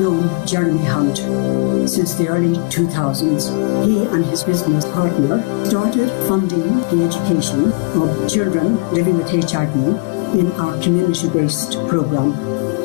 known Jeremy Hunt since the early 2000s. He and his business partner started funding the education of children living with HIV in our community-based programme.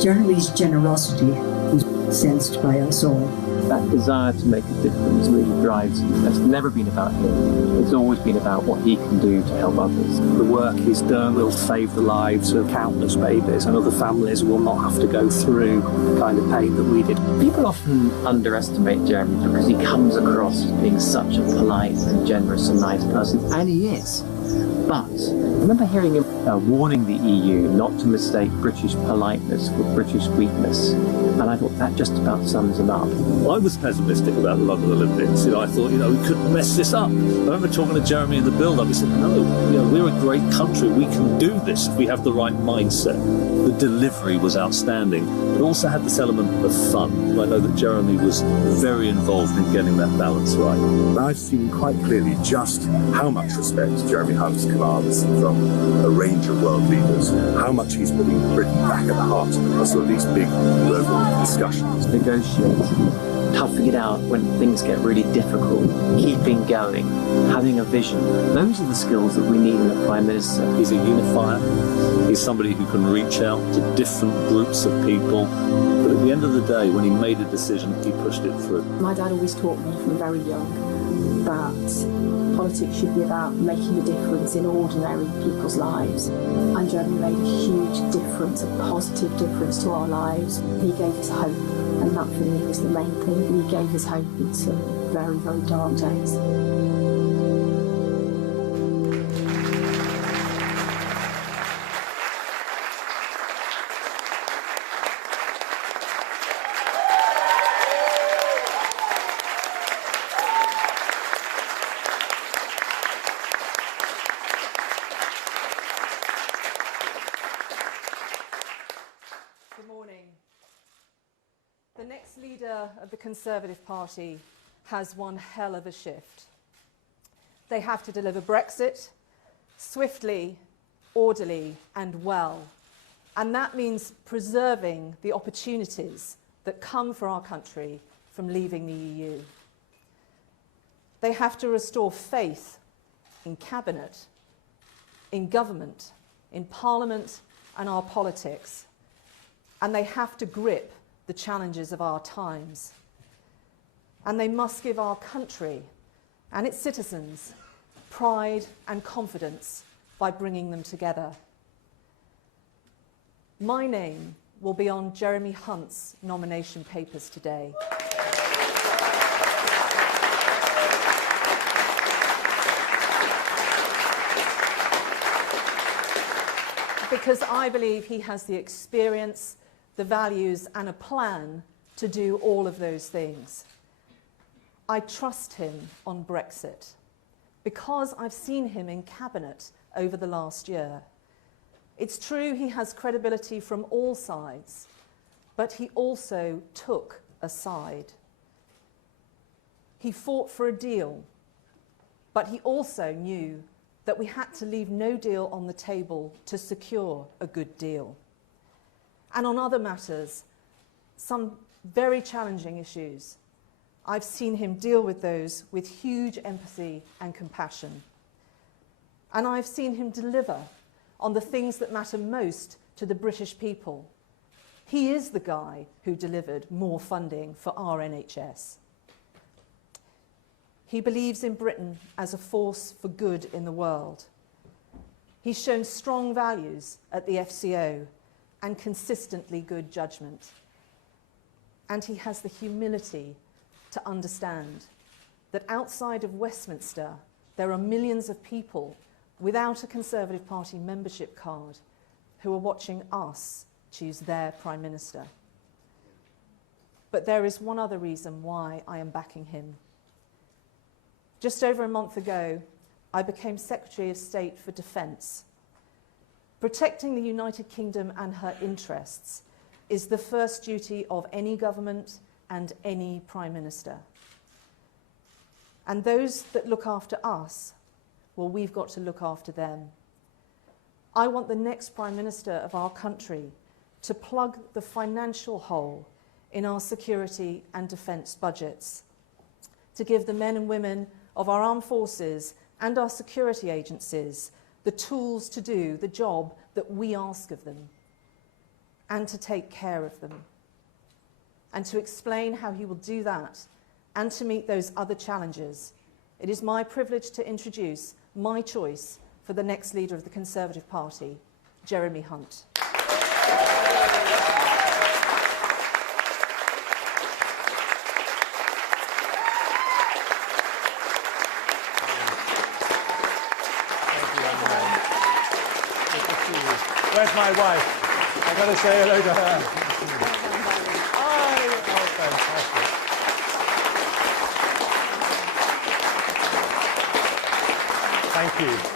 Jeremy's generosity was sensed by us all. That desire to make a difference really drives him. It's never been about him. It's always been about what he can do to help others. The work he's done will save the lives of countless babies, and other families will not have to go through the kind of pain that we did. People often underestimate Jeremy because he comes across as being such a polite and generous and nice person, and he is. But I remember hearing him warning the EU not to mistake British politeness for British weakness, and I thought that just about sums him up. I was pessimistic about the London Olympics. I thought, we couldn't mess this up. I remember talking to Jeremy in the build-up. He said, no, we're a great country. We can do this if we have the right mindset. The delivery was outstanding. It also had this element of fun. I know that Jeremy was very involved in getting that balance right. I've seen quite clearly just how much respect Jeremy Hunt commands from a range of world leaders, how much he's putting Britain back at the heart of sort of these big global discussions. Negotiating, toughing it out when things get really difficult, keeping going, having a vision. Those are the skills that we need in a Prime Minister. He's a unifier. He's somebody who can reach out to different groups of people. But at the end of the day, when he made a decision, he pushed it through. My dad always taught me from very young that politics should be about making a difference in ordinary people's lives. And Jeremy made a huge difference, a positive difference to our lives. He gave us hope, and that for me was the main thing. He gave us hope in some very, very dark days. The next leader of the Conservative Party has one hell of a shift. They have to deliver Brexit swiftly, orderly and well. And that means preserving the opportunities that come for our country from leaving the EU. They have to restore faith in Cabinet, in government, in Parliament and our politics. And they have to grip the challenges of our times. And they must give our country and its citizens pride and confidence by bringing them together. My name will be on Jeremy Hunt's nomination papers today. Because I believe he has the experience, the values and a plan to do all of those things. I trust him on Brexit because I've seen him in Cabinet over the last year. It's true he has credibility from all sides, but he also took a side. He fought for a deal, but he also knew that we had to leave no deal on the table to secure a good deal. And on other matters, some very challenging issues, I've seen him deal with those with huge empathy and compassion. And I've seen him deliver on the things that matter most to the British people. He is the guy who delivered more funding for our NHS. He believes in Britain as a force for good in the world. He's shown strong values at the FCO and consistently good judgment. And he has the humility to understand that outside of Westminster, there are millions of people without a Conservative Party membership card who are watching us choose their Prime Minister. But there is one other reason why I am backing him. Just over a month ago, I became Secretary of State for Defence. Protecting the United Kingdom and her interests is the first duty of any government and any Prime Minister. And those that look after us, well, we've got to look after them. I want the next Prime Minister of our country to plug the financial hole in our security and defence budgets, to give the men and women of our armed forces and our security agencies the tools to do the job that we ask of them, and to take care of them, and to explain how he will do that and to meet those other challenges. It is my privilege to introduce my choice for the next leader of the Conservative Party, Jeremy Hunt. Where's my wife? I've got to say hello to her. Fantastic.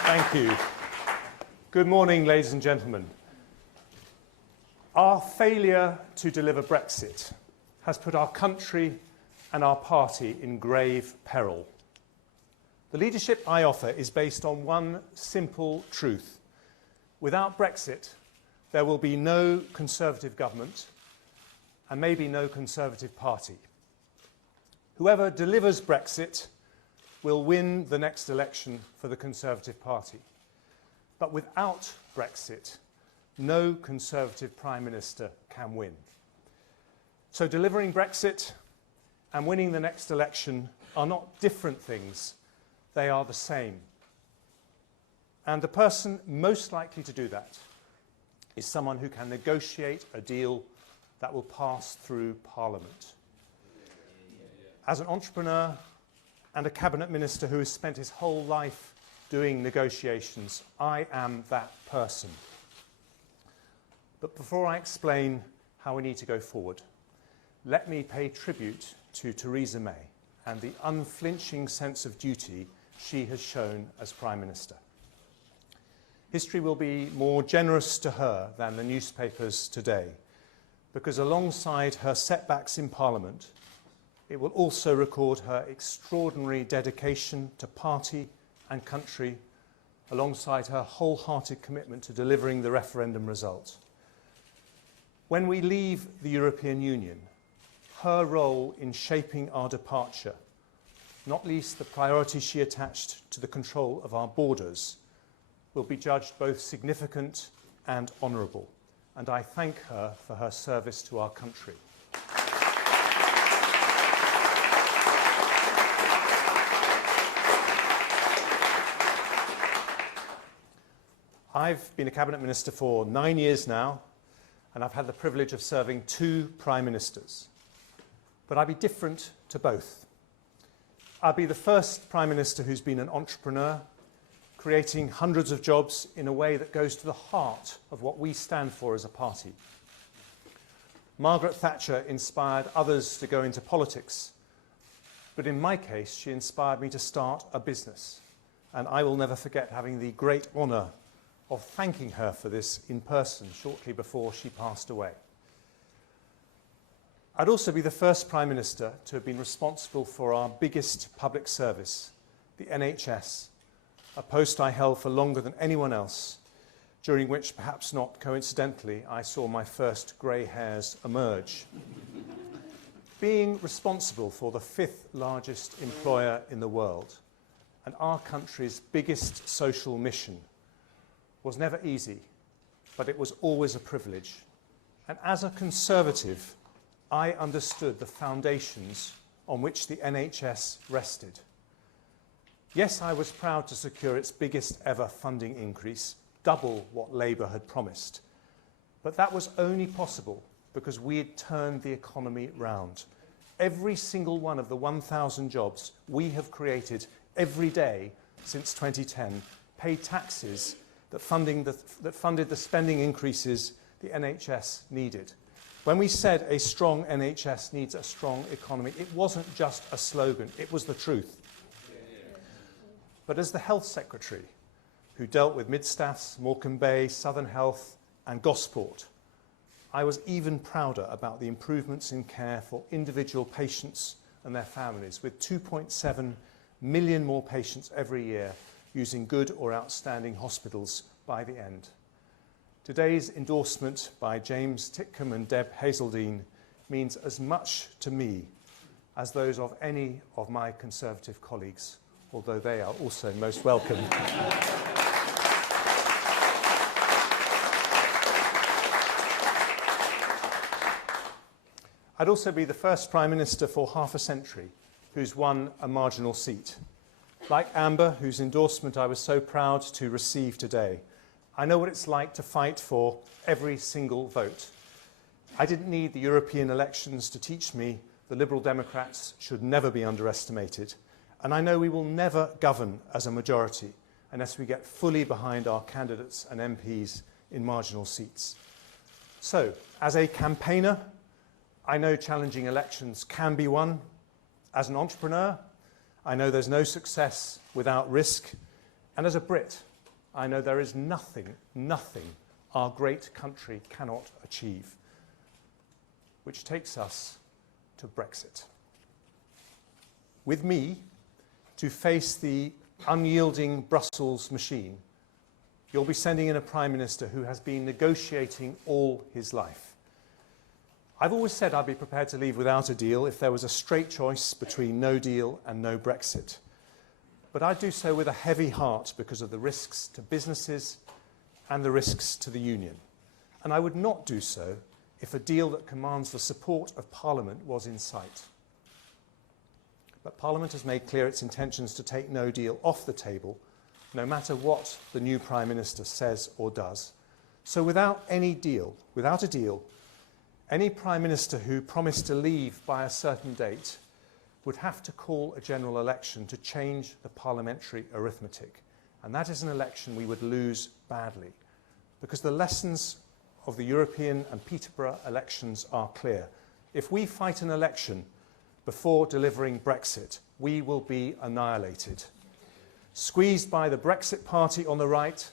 Thank you. Good morning, ladies and gentlemen. Our failure to deliver Brexit has put our country and our party in grave peril. The leadership I offer is based on one simple truth. Without Brexit, there will be no Conservative government and maybe no Conservative party. Whoever delivers Brexit will win the next election for the Conservative Party. But without Brexit, no Conservative Prime Minister can win. So delivering Brexit and winning the next election are not different things, they are the same. And the person most likely to do that is someone who can negotiate a deal that will pass through Parliament. As an entrepreneur and a cabinet minister who has spent his whole life doing negotiations, I am that person. But before I explain how we need to go forward, let me pay tribute to Theresa May and the unflinching sense of duty she has shown as Prime Minister. History will be more generous to her than the newspapers today, because alongside her setbacks in Parliament, it will also record her extraordinary dedication to party and country, alongside her wholehearted commitment to delivering the referendum result. When we leave the European Union, her role in shaping our departure, not least the priority she attached to the control of our borders, will be judged both significant and honourable, and I thank her for her service to our country. I've been a Cabinet Minister for 9 years now, and I've had the privilege of serving 2 Prime Ministers. But I'll be different to both. I'll be the first Prime Minister who's been an entrepreneur, creating hundreds of jobs in a way that goes to the heart of what we stand for as a party. Margaret Thatcher inspired others to go into politics, but in my case, she inspired me to start a business, and I will never forget having the great honour of thanking her for this in person shortly before she passed away. I'd also be the first Prime Minister to have been responsible for our biggest public service, the NHS, a post I held for longer than anyone else, during which, perhaps not coincidentally, I saw my first grey hairs emerge. Being responsible for the 5th largest employer in the world and our country's biggest social mission was never easy, but it was always a privilege. And as a Conservative, I understood the foundations on which the NHS rested. Yes, I was proud to secure its biggest ever funding increase, double what Labour had promised. But that was only possible because we had turned the economy round. Every single one of the 1,000 jobs we have created every day since 2010 paid taxes that funded the spending increases the NHS needed. When we said a strong NHS needs a strong economy, it wasn't just a slogan, it was the truth. But as the Health Secretary, who dealt with Midstaffs, Morecambe Bay, Southern Health and Gosport, I was even prouder about the improvements in care for individual patients and their families, with 2.7 million more patients every year using good or outstanding hospitals by the end. Today's endorsement by James Titcombe and Deb Hazeldine means as much to me as those of any of my Conservative colleagues, although they are also most welcome. I'd also be the first Prime Minister for half a century who's won a marginal seat. Like Amber, whose endorsement I was so proud to receive today, I know what it's like to fight for every single vote. I didn't need the European elections to teach me the Liberal Democrats should never be underestimated, and I know we will never govern as a majority unless we get fully behind our candidates and MPs in marginal seats. So, as a campaigner, I know challenging elections can be won. As an entrepreneur, I know there's no success without risk. And as a Brit, I know there is nothing our great country cannot achieve. Which takes us to Brexit. With me, to face the unyielding Brussels machine, you'll be sending in a Prime Minister who has been negotiating all his life. I've always said I'd be prepared to leave without a deal if there was a straight choice between no deal and no Brexit. But I'd do so with a heavy heart because of the risks to businesses and the risks to the Union. And I would not do so if a deal that commands the support of Parliament was in sight. But Parliament has made clear its intentions to take no deal off the table, no matter what the new Prime Minister says or does. So without a deal, any Prime Minister who promised to leave by a certain date would have to call a general election to change the parliamentary arithmetic. And that is an election we would lose badly, because the lessons of the European and Peterborough elections are clear. If we fight an election before delivering Brexit, we will be annihilated. Squeezed by the Brexit party on the right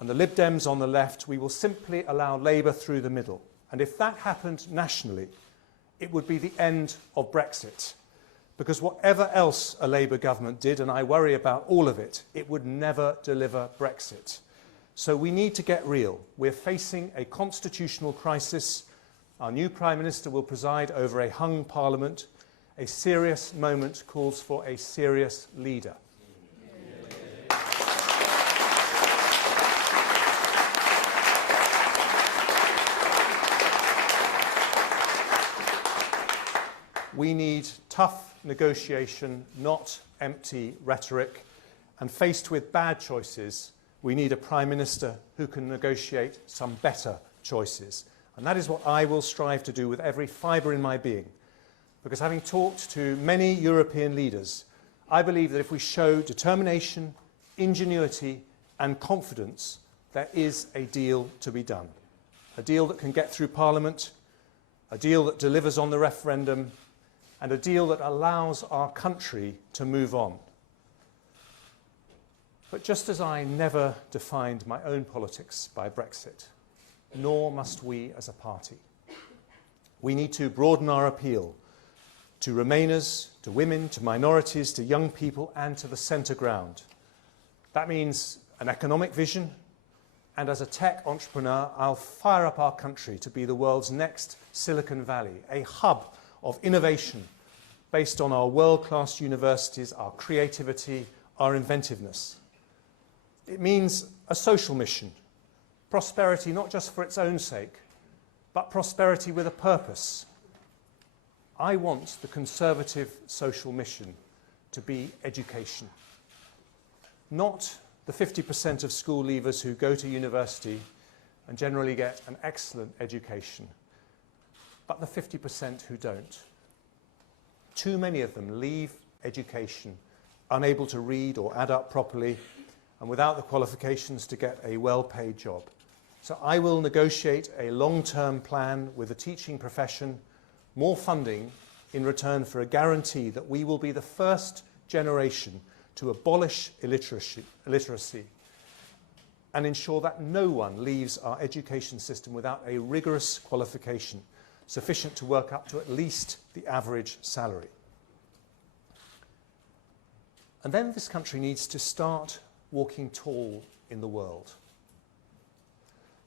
and the Lib Dems on the left, we will simply allow Labour through the middle. And if that happened nationally, it would be the end of Brexit. Because whatever else a Labour government did, and I worry about all of it, it would never deliver Brexit. So we need to get real. We're facing a constitutional crisis. Our new Prime Minister will preside over a hung Parliament. A serious moment calls for a serious leader. We need tough negotiation, not empty rhetoric. And faced with bad choices, we need a Prime Minister who can negotiate some better choices. And that is what I will strive to do with every fibre in my being. Because having talked to many European leaders, I believe that if we show determination, ingenuity and confidence, there is a deal to be done. A deal that can get through Parliament, a deal that delivers on the referendum, and a deal that allows our country to move on. But just as I never defined my own politics by Brexit, nor must we as a party. We need to broaden our appeal to Remainers, to women, to minorities, to young people, and to the centre ground. That means an economic vision, and as a tech entrepreneur, I'll fire up our country to be the world's next Silicon Valley, a hub of innovation based on our world-class universities, our creativity, our inventiveness. It means a social mission, prosperity not just for its own sake, but prosperity with a purpose. I want the Conservative social mission to be education. Not the 50% of school leavers who go to university and generally get an excellent education, but the 50% who don't. Too many of them leave education unable to read or add up properly and without the qualifications to get a well-paid job. So I will negotiate a long-term plan with the teaching profession, more funding in return for a guarantee that we will be the first generation to abolish illiteracy and ensure that no one leaves our education system without a rigorous qualification sufficient to work up to at least the average salary. And then this country needs to start walking tall in the world.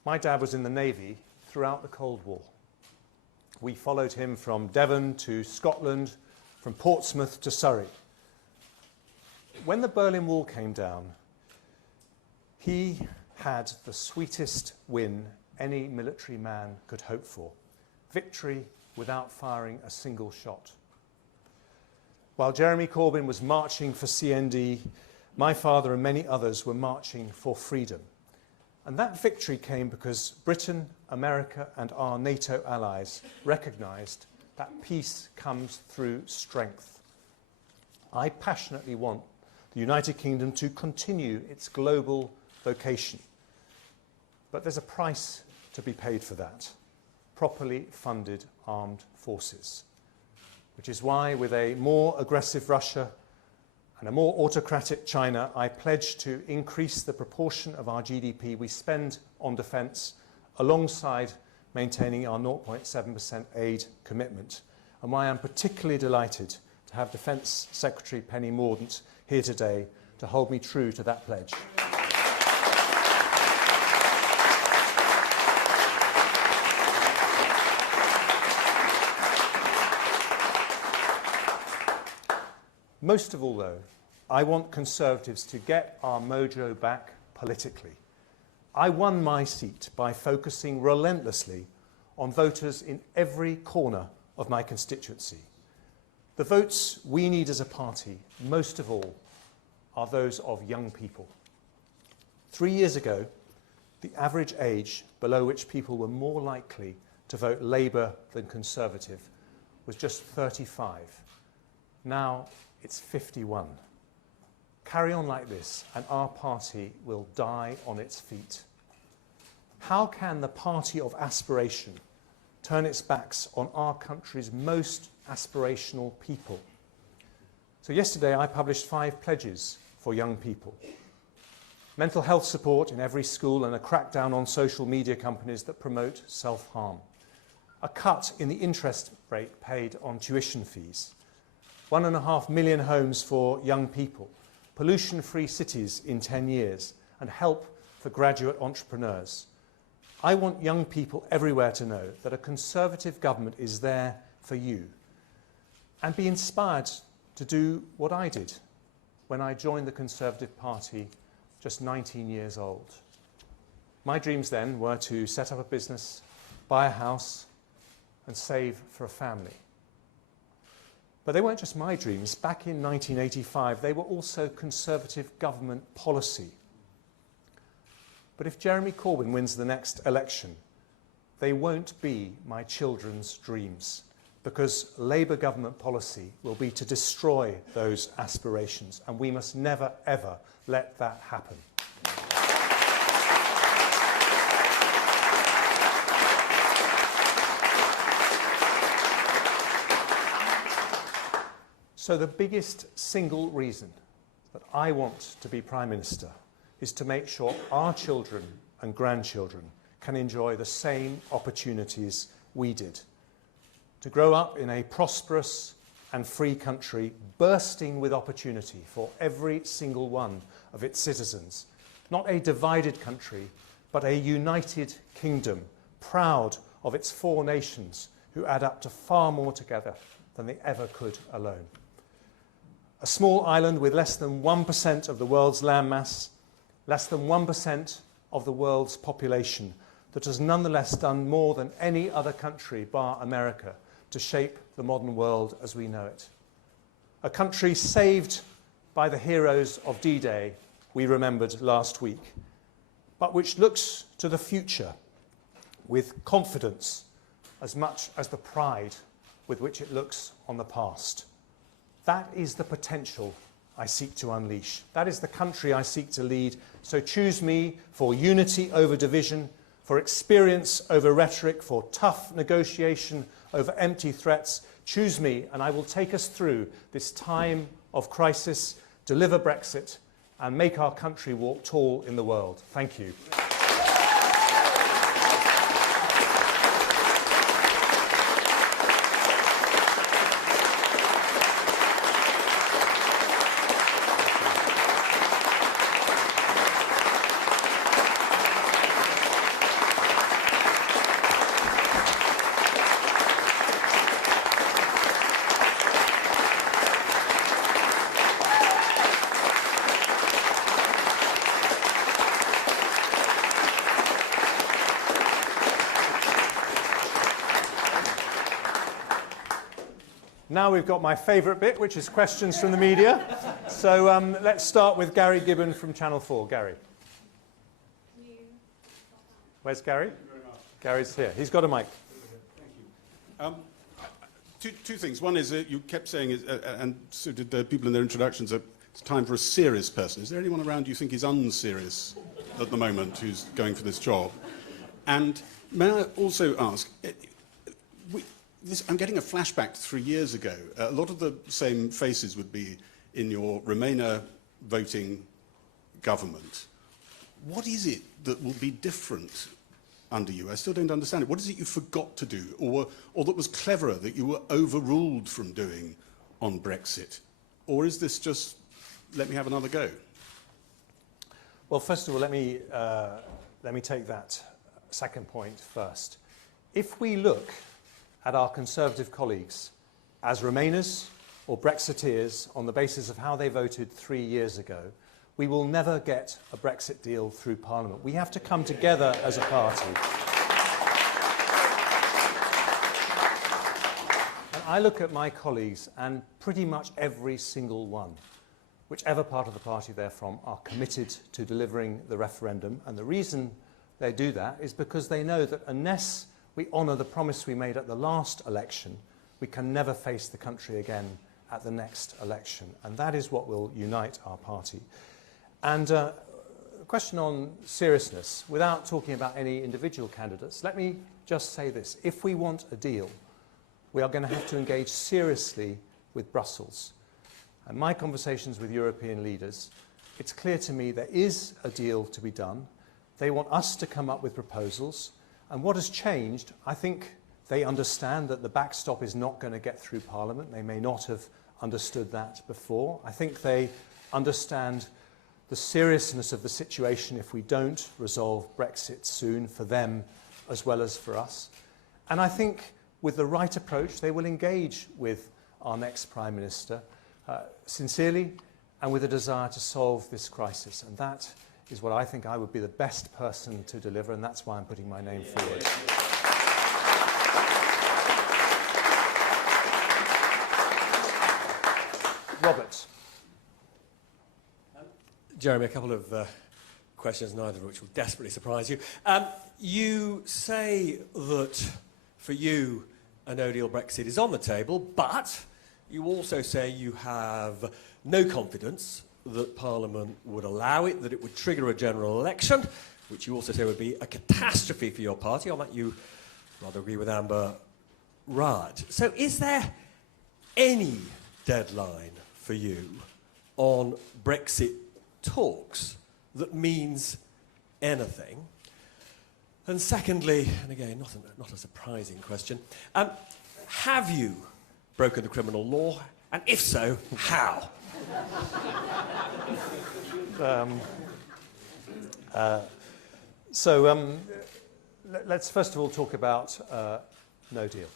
My dad was in the Navy throughout the Cold War. We followed him from Devon to Scotland, from Portsmouth to Surrey. When the Berlin Wall came down, he had the sweetest win any military man could hope for. Victory without firing a single shot. While Jeremy Corbyn was marching for CND, my father and many others were marching for freedom. And that victory came because Britain, America, and our NATO allies recognised that peace comes through strength. I passionately want the United Kingdom to continue its global vocation. But there's a price to be paid for that: properly funded armed forces. Which is why, with a more aggressive Russia and a more autocratic China, I pledge to increase the proportion of our GDP we spend on defence, alongside maintaining our 0.7% aid commitment, and why I'm particularly delighted to have Defence Secretary Penny Mordaunt here today to hold me true to that pledge. Most of all, though, I want Conservatives to get our mojo back politically. I won my seat by focusing relentlessly on voters in every corner of my constituency. The votes we need as a party, most of all, are those of young people. 3 years ago, the average age below which people were more likely to vote Labour than Conservative was just 35. Now it's 51. Carry on like this, and our party will die on its feet. How can the party of aspiration turn its backs on our country's most aspirational people? So yesterday I published 5 pledges for young people. Mental health support in every school and a crackdown on social media companies that promote self-harm. A cut in the interest rate paid on tuition fees. 1.5 million homes for young people. Pollution-free cities in 10 years, and help for graduate entrepreneurs. I want young people everywhere to know that a Conservative government is there for you, and be inspired to do what I did when I joined the Conservative Party just 19 years old. My dreams then were to set up a business, buy a house, and save for a family. But they weren't just my dreams. Back in 1985, they were also Conservative government policy. But if Jeremy Corbyn wins the next election, they won't be my children's dreams, because Labour government policy will be to destroy those aspirations, and we must never, ever let that happen. So the biggest single reason that I want to be Prime Minister is to make sure our children and grandchildren can enjoy the same opportunities we did. To grow up in a prosperous and free country, bursting with opportunity for every single one of its citizens. Not a divided country, but a united kingdom, proud of its 4 nations who add up to far more together than they ever could alone. A small island with less than 1% of the world's landmass, less than 1% of the world's population, that has nonetheless done more than any other country, bar America, to shape the modern world as we know it. A country saved by the heroes of D-Day we remembered last week, but which looks to the future with confidence as much as the pride with which it looks on the past. That is the potential I seek to unleash. That is the country I seek to lead. So choose me for unity over division, for experience over rhetoric, for tough negotiation over empty threats. Choose me, and I will take us through this time of crisis, deliver Brexit, and make our country walk tall in the world. Thank you. Now we've got my favourite bit, which is questions from the media. So let's start with Gary Gibbon from Channel 4. Gary. Where's Gary? Thank you very much. Gary's here. He's got a mic. Thank you. Two things. One is you kept saying, and so did the people in their introductions, that it's time for a serious person. Is there anyone around you think is unserious at the moment who's going for this job? And may I also ask, I'm getting a flashback to 3 years ago. A lot of the same faces would be in your Remainer voting government. What is it that will be different under you? I still don't understand it. What is it you forgot to do, or that was cleverer, that you were overruled from doing on Brexit? Or is this just, let me have another go? Well, first of all, let me take that second point first. If we look at our Conservative colleagues as Remainers or Brexiteers on the basis of how they voted 3 years ago, we will never get a Brexit deal through Parliament. We have to come together as a party. And I look at my colleagues, and pretty much every single one, whichever part of the party they're from, are committed to delivering the referendum. And the reason they do that is because they know that unless we honour the promise we made at the last election, we can never face the country again at the next election. And that is what will unite our party. And a question on seriousness, without talking about any individual candidates, let me just say this. If we want a deal, we are going to have to engage seriously with Brussels. And my conversations with European leaders, it's clear to me there is a deal to be done. They want us to come up with proposals. And what has changed, I think they understand that the backstop is not going to get through Parliament. They may not have understood that before. I think they understand the seriousness of the situation if we don't resolve Brexit soon, for them as well as for us. And I think with the right approach, they will engage with our next Prime Minister sincerely and with a desire to solve this crisis. And that is what I think I would be the best person to deliver, and that's why I'm putting my name forward. Robert. Jeremy, a couple of questions, neither of which will desperately surprise you. You say that for you, a no-deal Brexit is on the table, but you also say you have no confidence that Parliament would allow it, that it would trigger a general election, which you also say would be a catastrophe for your party. On that, you rather agree with Amber Rudd. So is there any deadline for you on Brexit talks that means anything? And secondly, and again, not a surprising question, have you broken the criminal law? And if so, how? Let's first of all talk about no deal.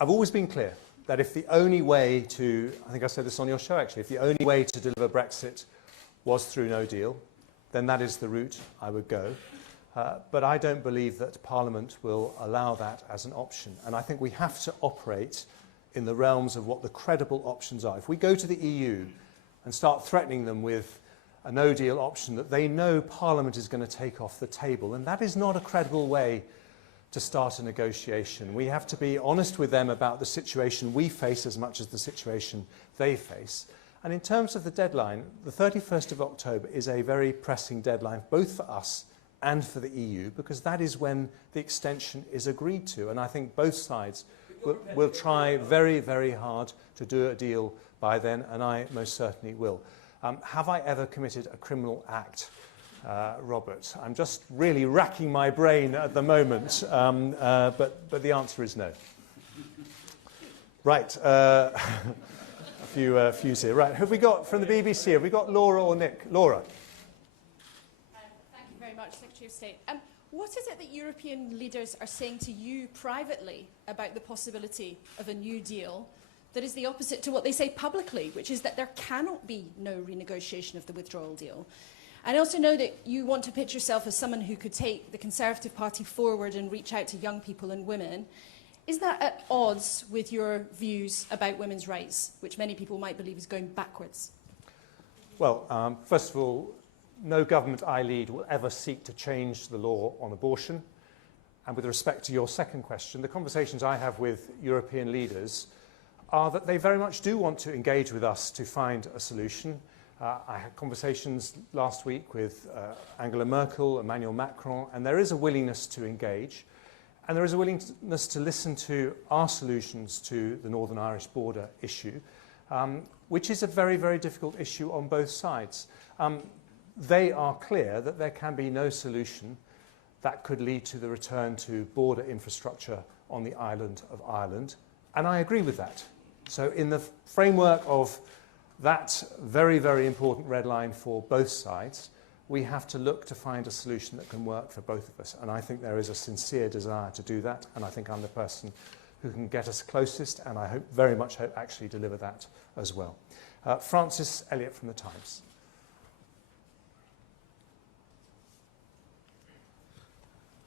I've always been clear that if the only way to, I think I said this on your show actually, if the only way to deliver Brexit was through no deal, then that is the route I would go. But I don't believe that Parliament will allow that as an option. And I think we have to operate in the realms of what the credible options are. If we go to the EU and start threatening them with a no-deal option that they know Parliament is going to take off the table, and that is not a credible way to start a negotiation. We have to be honest with them about the situation we face as much as the situation they face. And in terms of the deadline, the 31st of October is a very pressing deadline, both for us and for the EU, because that is when the extension is agreed to. And I think both sides will try very, very hard to do a deal by then, and I most certainly will. Have I ever committed a criminal act, Robert? I'm just really racking my brain at the moment, but the answer is no. Right, a few views here. Right, have we got from the BBC? Have we got Laura or Nick? Laura. Thank you very much, Secretary of State. What is it that European leaders are saying to you privately about the possibility of a new deal that is the opposite to what they say publicly, which is that there cannot be no renegotiation of the withdrawal deal? I also know that you want to pitch yourself as someone who could take the Conservative Party forward and reach out to young people and women. Is that at odds with your views about women's rights, which many people might believe is going backwards? Well, first of all, no government I lead will ever seek to change the law on abortion. And with respect to your second question, the conversations I have with European leaders are that they very much do want to engage with us to find a solution. I had conversations last week with Angela Merkel, Emmanuel Macron, and there is a willingness to engage. And there is a willingness to listen to our solutions to the Northern Irish border issue, which is a very, very difficult issue on both sides. They are clear that there can be no solution that could lead to the return to border infrastructure on the island of Ireland, and I agree with that. So in the framework of that very, very important red line for both sides, we have to look to find a solution that can work for both of us, and I think there is a sincere desire to do that, and I think I'm the person who can get us closest, and I hope, very much hope, actually deliver that as well. Francis Elliott from The Times.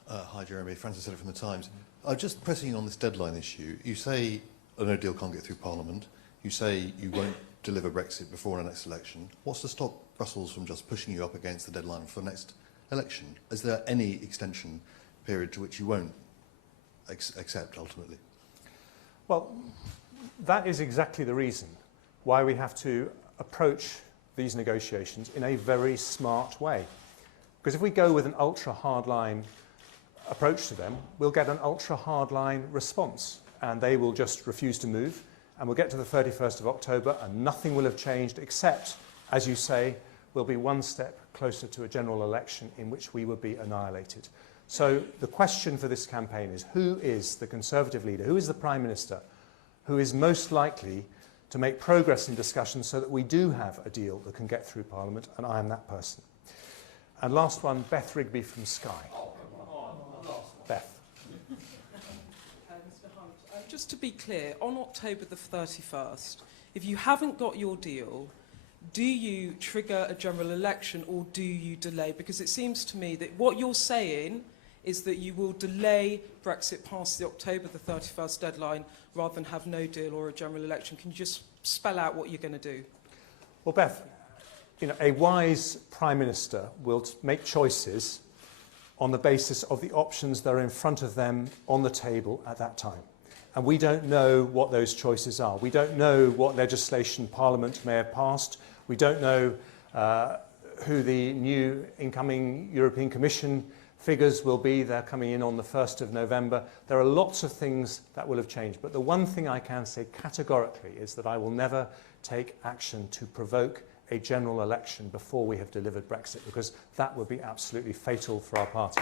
Hi, Jeremy. Francis Elliott from The Times. Just pressing on this deadline issue, you say a no deal can't get through Parliament. You say you won't deliver Brexit before the next election. What's to stop Brussels from just pushing you up against the deadline for the next election? Is there any extension period to which you won't accept ultimately? Well, that is exactly the reason why we have to approach these negotiations in a very smart way. Because if we go with an ultra hardline approach to them, we'll get an ultra hardline response, and they will just refuse to move, and we'll get to the 31st of October and nothing will have changed except, as you say, we'll be one step closer to a general election in which we will be annihilated. So the question for this campaign is, who is the Conservative leader, who is the Prime Minister, who is most likely to make progress in discussions so that we do have a deal that can get through Parliament, and I am that person. And last one, Beth Rigby from Sky. Beth. Mr. Hunt, just to be clear, on October the 31st, if you haven't got your deal, do you trigger a general election or do you delay? Because it seems to me that what you're saying is that you will delay Brexit past the October the 31st deadline rather than have no deal or a general election. Can you just spell out what you're going to do? Well, Beth, you know, a wise Prime Minister will make choices on the basis of the options that are in front of them on the table at that time. And we don't know what those choices are. We don't know what legislation Parliament may have passed. We don't know who the new incoming European Commission figures will be. They're coming in on the 1st of November. There are lots of things that will have changed. But the one thing I can say categorically is that I will never take action to provoke a general election before we have delivered Brexit, because that would be absolutely fatal for our party.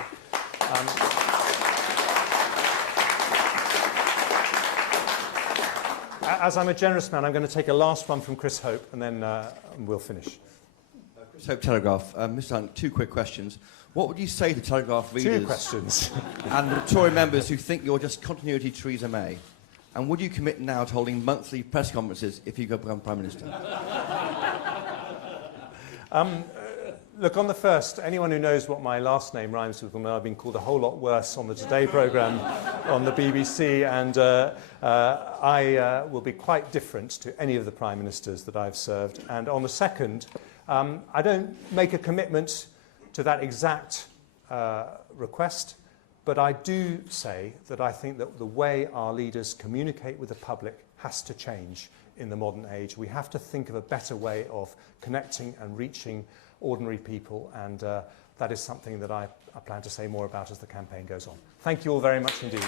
As I'm a generous man, I'm going to take a last one from Chris Hope, and then we'll finish. Chris Hope, Telegraph. Mr. Hunt, two quick questions. What would you say to Telegraph readers Two questions. and the Tory members who think you're just continuity Theresa May? And would you commit now to holding monthly press conferences if you become Prime Minister? Look, on the first, anyone who knows what my last name rhymes with will know I've been called a whole lot worse on the Today programme on the BBC, and I will be quite different to any of the Prime Ministers that I've served. And on the second, I don't make a commitment to that exact request, but I do say that I think that the way our leaders communicate with the public has to change in the modern age. We have to think of a better way of connecting and reaching ordinary people, and that is something that I plan to say more about as the campaign goes on. Thank you all very much indeed.